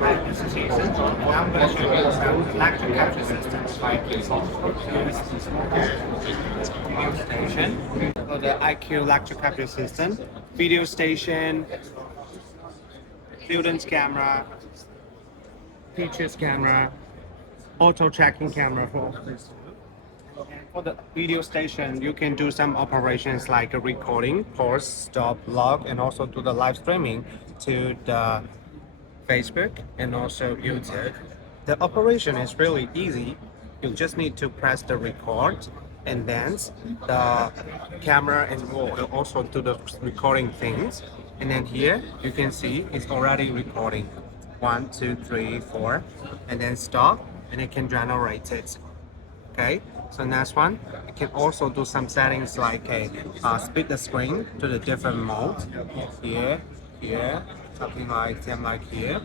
Hi, this is Jason. And I'm going to show you some lecture capture systems like video station for the IQ lecture capture system, video station, students camera, teachers camera, auto tracking camera for office. And for the video station, you can do some operations like a recording, pause, stop, log, and also do the live streaming to the Facebook and also YouTube. The operation is really easy. You just need to press the record and then the camera and will also do the recording things. And then here you can see it's already recording. 1, 2, 3, 4, and then stop and it can generate it. Okay, so next one, you can also do some settings like split the screen to the different mode. Here, something like here.